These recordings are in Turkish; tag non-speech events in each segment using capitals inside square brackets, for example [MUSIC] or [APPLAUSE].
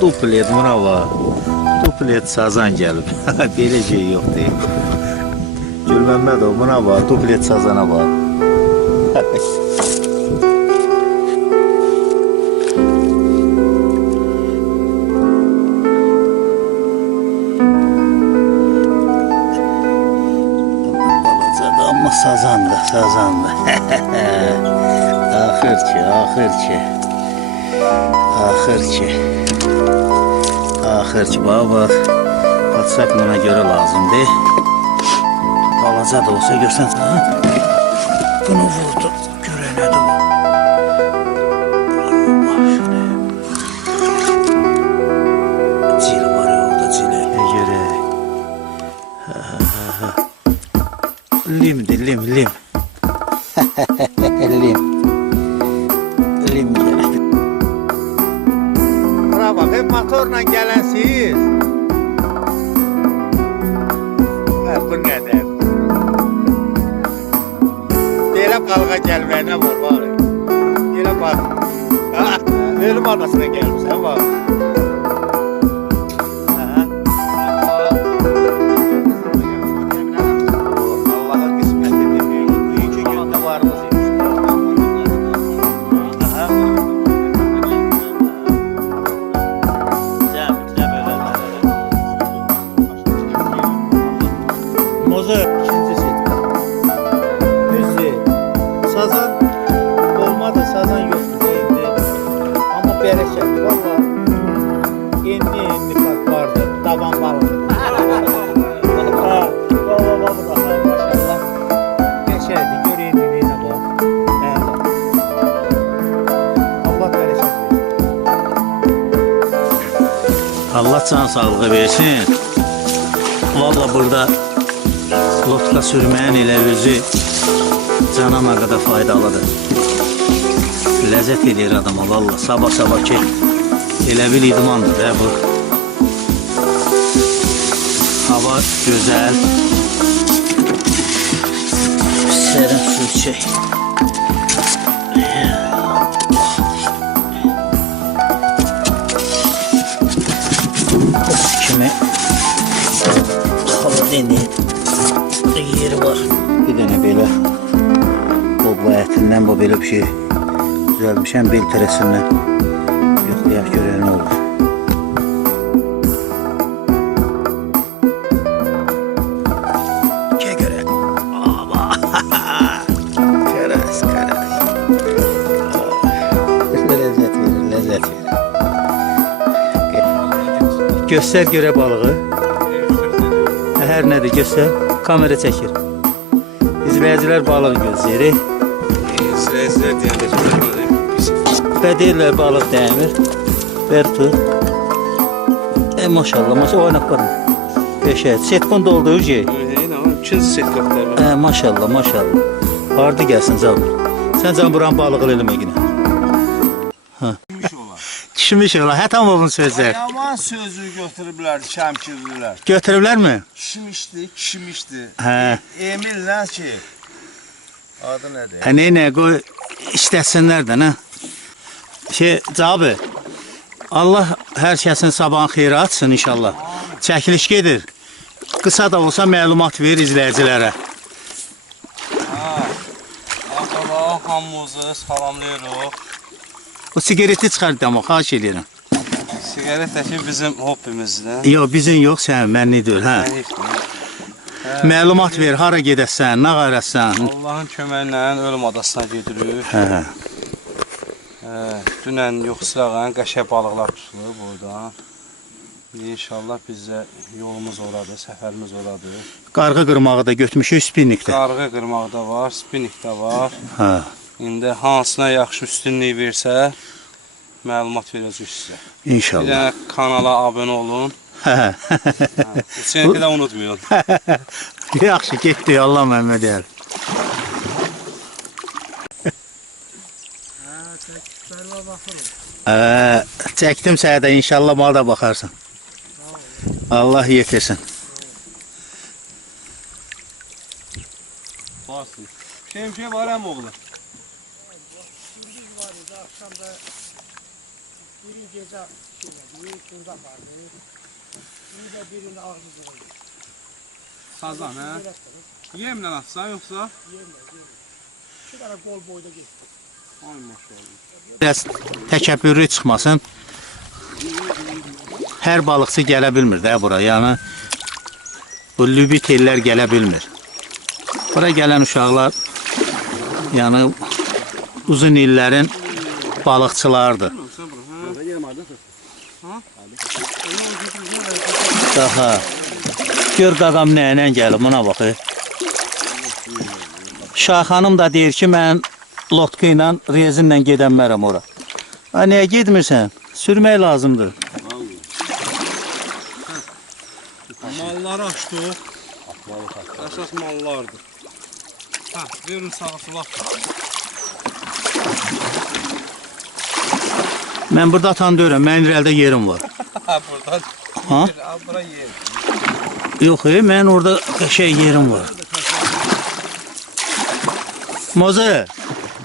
Duplet buna var. Duplet sazan gelip. [LAUGHS] Böyle şey yok değil. Gülmemmedov buna var. Duplet sazana var. Balacadı ama sazan da sazan da. [LAUGHS] ahırçı ahırçı. Ahırçı. Ahırçı baba. Atsak buna göre lazım değil. Balaca da olsa görsen. Ha? Bunu vurdu. Allah aşkına. Cil var ya orada cile. Göre. Lim de lim lim. lim. Motorla gelen siz. Ha, bu nedir? Belə qalğa gəlməyinə var var. Elə bax. Ha, ölüm anasına gəlmişsən bax. Bereket valla. Endi endi bak vardı. Taban Valla [LAUGHS] ha, maşallah. Geçerdi. Göreyim dediğine bak. He. Allah bereket versin. Allah can sağlığı versin. Valla burada lotka sürmeyen ile özü canana kadar faydalıdır. Lezzet edir adama valla sabah sabah ki elə bir idmandır da bu. Hava güzel. Serin su çek. Kimi hava deni yeri var. Bir dənə belə bobla ətindən bu belə bir şey düzəlmişəm bel tərəsindən. Yoxlayaq görək nə olur. [LAUGHS] Göstər görə balığı. Hər nədir göstər. Kamera çəkir. İzləyicilər balıq gözləyir. İzləyicilər biz Və deyirlər balıq dəymir. Ver tut. E maşallah, maşallah oynaq qarın. Beşə, setkon doldu var? İkinci set qaplar var. E maşallah, maşallah. Hardı gəlsin canım. Sən can buran balıq eləmə yenə. Olar. Kişmiş ola, hə tamamın sözlər. Yaman sözü götürüblər, şəmkirlilər. Götürüblərmi? Kişmişdi, kişmişdi. Hə. Emil nə ki? Adı nədir? Hə nə nə qoy işləsinlər də nə? Şey, Cabi. Allah hər kəsin sabahın xeyri açsın inşallah. Çəkiliş gedir. Qısa da olsa məlumat ver izləyicilərə. Allah hamımızı salamlayırıq. Bu sigareti çıxar dama, xahiş edirəm. Sigaret də ki bizim hobbimizdir. Yox, bizim yox, sən mənlidir, hə. Hə. Məlumat ver, hara gedəsən, nə qarəsən. Allahın köməyi ilə ölüm adasına gedirik. Hə, hə. Hə, dünən yoxsulağın qəşəng balıqlar tutulub buradan. İnşallah bizə yolumuz oradır, səfərimiz oradır. Qarğı qırmağı da götmüşük spinnikdə. Qarğı qırmaq da var, spinning də var. Hə. İndi hansına yaxşı üstünlük versə, məlumat verəcək sizə. Bir İnşallah. dənə kanala abunə olun. Hə. Çenki də unutmayın. [LAUGHS] Yaxşı, getdi, Allah Məhəmməd əl. Hə, çəkdim sənə də inşallah mal da baxarsan. Allah yetirsin. Varsın. Şemsiye var hem oğlu. Biri gece kirledi, şurada vardı. Biri de ağzı. Sazan hə? Yemlə atsan yoxsa? Yemiyor, yemiyor. İki tane gol boyda geçti. Biraz təkəbbürlü çıxmasın. Hər balıqçı gələ bilmir də bura. Yəni bu lübitellər gələ bilmir. Bura gələn uşaqlar yəni uzun illərin balıqçılardır. Daha gör qaqam nə ilə gəlib buna bax. e. Şah xanım da deyir ki, mən lotka ilə rezinlə gedəmərəm ora. Ha niyə getmirsən? Sürmək lazımdır. Malları açdıq. Əsas mallardır. Hə, verin sağa sola. Mən burada tam deyirəm, mənim irəlidə yerim var. [LAUGHS] Hə, buradan. Ha? Bura yer. Yox, e, mən orada şey yerim var. Moza,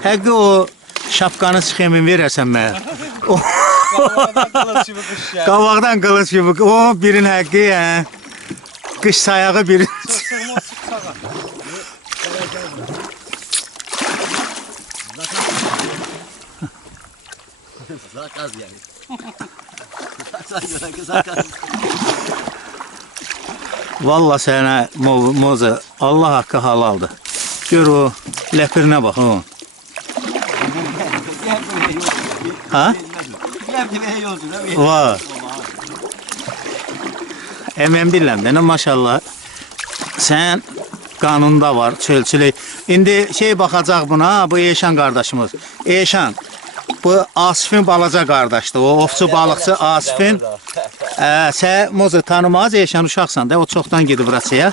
həqiqi o şapkanın sxemin verəsən mənə. [LAUGHS] Qavaqdan qılınc kimi. O birin həqqi, hə. Qış sayağı birin. Zakaz yani. Zakaz. Valla sənə Mo- Moza, Allah haqqı halaldır. Gör o ləpirinə bax o. Ha? Var. Əməm bilirəm də, maşallah. Sən qanunda var, çölçülük. İndi şey baxacaq buna, bu Eşan qardaşımız. Eşan, bu Asifin balaca qardaşdır. O ovçu balıqçı Asifin. Hə, sən Moza tanımaz Eşan uşaqsan da, o çoxdan gedib Rusiyaya.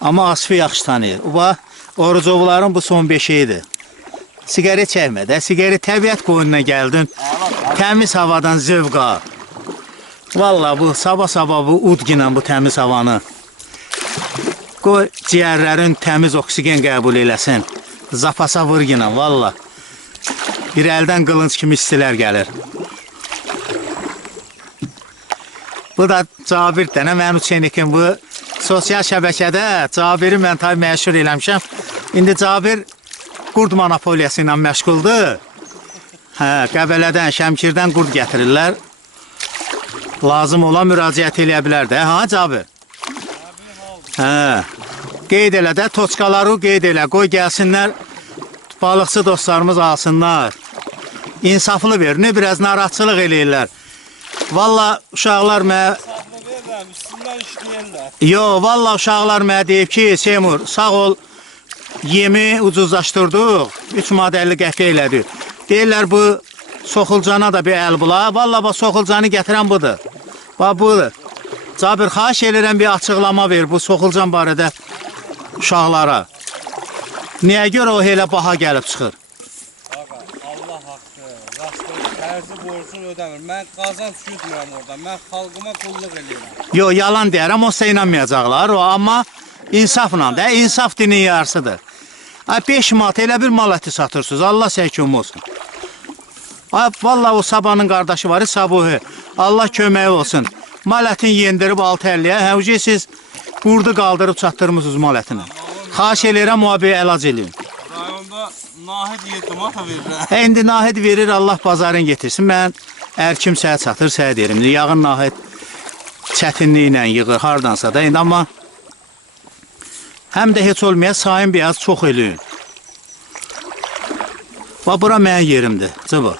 Amma Asifi yaxşı tanıyır. O bax, Orucovların bu son beşiyidir. Siqaret çəkmə də, siqaret təbiət qoyununa gəldin. Təmiz havadan zövq al. Valla bu sabah-sabah bu udqla bu təmiz havanı. Qoy ciyərlərin təmiz oksigen qəbul eləsin. Zapasa vurğina valla. Bir əldən qılınc kimi istilər gəlir. Bu da Cabir dənə mənim Çenikin bu sosial şəbəkədə Cabiri mən tay məşhur eləmişəm. İndi Cabir qurd monopoliyası ilə məşğuldur. Hə, Qəbələdən, Şəmkirdən qurd gətirirlər. Lazım olan müraciət eləyə bilər də, ha Cabir? Hə. Qeyd elə də toçkaları qeyd elə, qoy gəlsinlər. Balıqçı dostlarımız alsınlar. İnsaflı ver, nə biraz narahatçılıq eləyirlər. Valla uşaqlar işləyirlər. Yo, valla uşaqlar mənə deyib ki, Seymur, sağ ol. Yemi ucuzlaşdırdıq. 3 manat 50 qəpik elədi. Deyirlər bu soxulcana da bir əl bula. Valla bax soxulcanı gətirən budur. Bax budur. Cabir xahiş edirəm bir açıqlama ver bu soxulcan barədə uşaqlara. Niyə görə o elə baha gəlib çıxır? Tərzi borcunu ödəmir. Mən qazanc güdmürəm orada. Mən xalqıma qulluq eləyirəm. Yo, yalan deyərəm, o sizə inanmayacaqlar. O amma insafla da, insaf dinin yarısıdır. Ay 5 manat elə bir mal əti satırsınız. Allah səhkum olsun. Ay vallahi o Sabanın qardaşı var, Sabuhu. Allah köməyi olsun. Mal ətini yendirib 6.50-yə, hə ucu siz qurdu qaldırıb çatdırmısınız mal ətini. Xahiş eləyirəm müabiyə əlac eləyin. Rayonda nahid yedim ata verirəm. Hə, indi nahid verir, Allah bazarın getirsin. Mən hər kim səhə çatır, səhə deyirəm. Yağın nahid çətinliklə yığır hardansa da. İndi amma həm də heç olmaya sayın biraz çox eləyin. Bax, bura mənim yerimdir. Cıbı.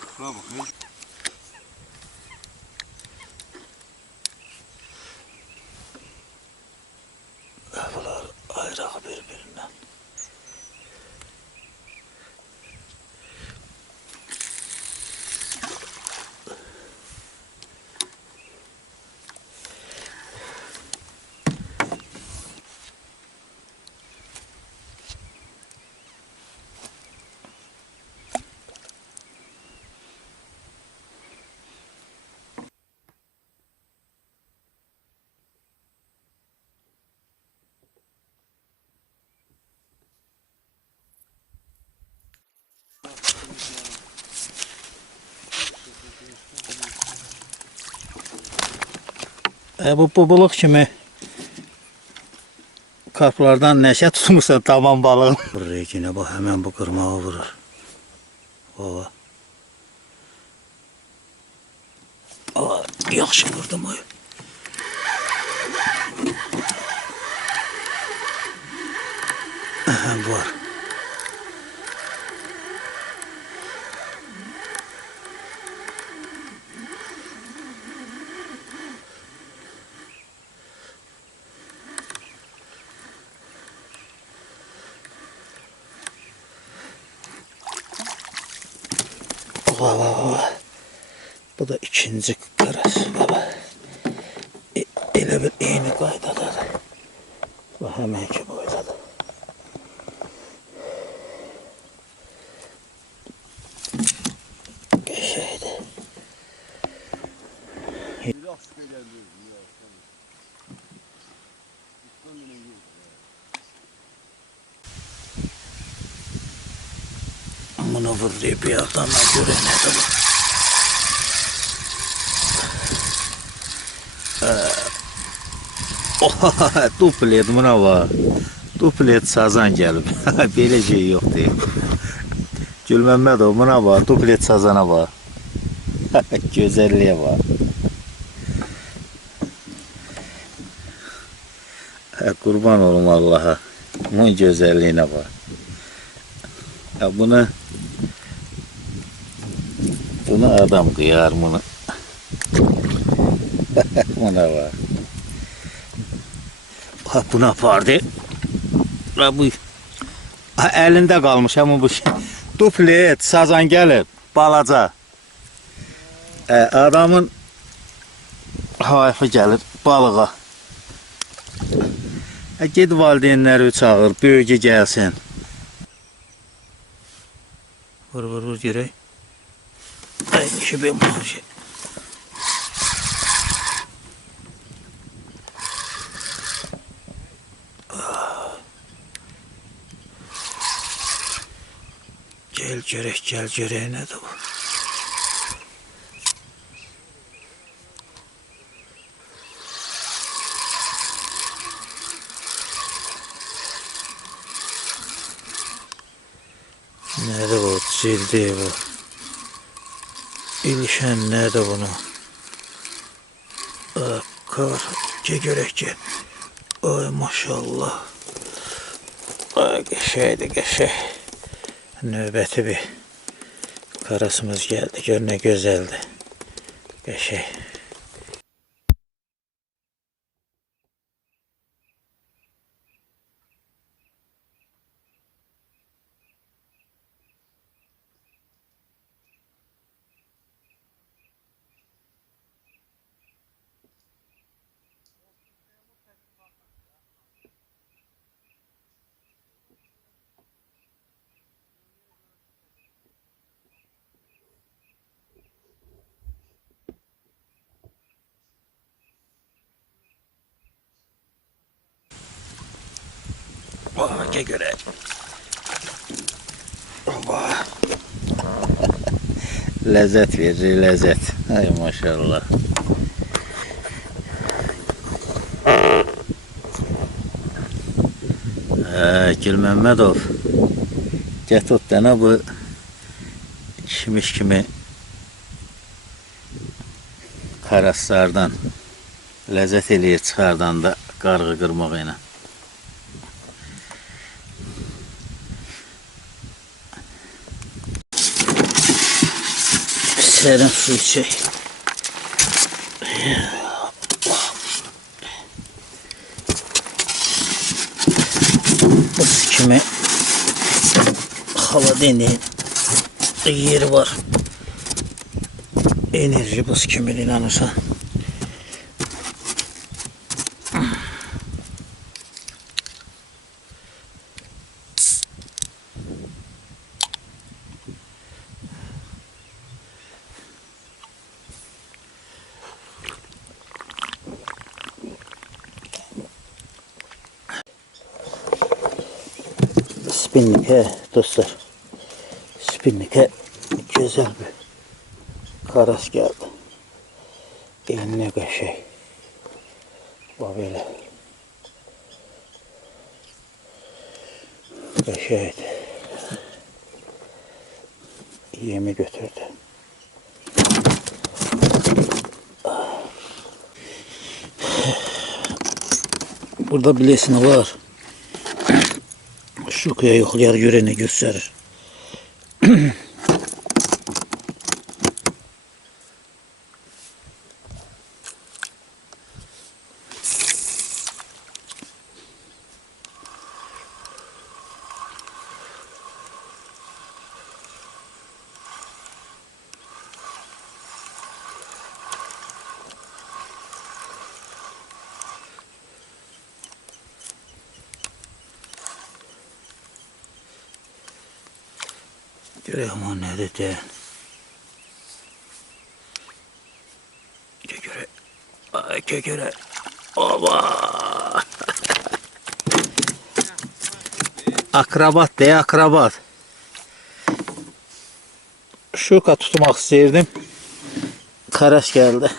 E, bu bubuluq kimi karplardan neşə tutmuşsan tamam balığın. Vurur yine bak hemen bu kırmağa vurur. Baba. Aa, yaxşı vurdum ay. Var. Baba baba. Bu da ikinci karas baba. E, elə bir eyni qaydadadır. Bu həmənki boydadır. Şeydir. Amına vurduğu bir adama görə nə zaman. Oha, duplet buna var. Duplet sazan gəlib. [LAUGHS] Belə şey yoxdur. Gül Məmmədov buna var, duplet sazana var. [LAUGHS] Gözəlliyə var. Qurban olum Allaha. Bunun gözəlliyinə var. Ya bunu bunu adam kıyar bunu. [LAUGHS] buna bak. Ha, buna pardı. Ha, bu ha, elinde kalmış ama bu şey. Duplet sazan gelip balaca. E, adamın hayfı gelir balığa. E, ged valideynləri çağır, böyücü gəlsin. Vur vur vur görək. Ay, işi ben bu şey. Gel görək, gel görək nədir bu? Nədir bu? Cildi bu. İlişən nədir bunu? Aa, Kar, ki görək ki. Ay maşallah. Ay qəşəkdir, qəşək. Növbəti bir karasımız gəldi. Gör nə gözəldir. Qəşək. Bağa görə. Ləzzət verir, ləzzət. Ay maşallah. Gül Məmmədov get ot dənə bu kimiş kimi karaslardan ləzzət eləyir çıxardanda qarğı qırmağı ilə. Serin su içecek. Bu kimi hava deneyin yeri var. Enerji buz kimin inanırsan. Spinning he dostlar. Spinning'e güzel bir karas geldi. Eline şey. Bak böyle. Qəşəydi. Yemi götürdü. Burada bilesini var. Şu köye yoxlayar görəni göstərir. Görək amma nədir de. Gögöre. Ay gögöre. Oba. Akrabat de akrabat. Şuka tutmak istəyirdim. Karaş geldi.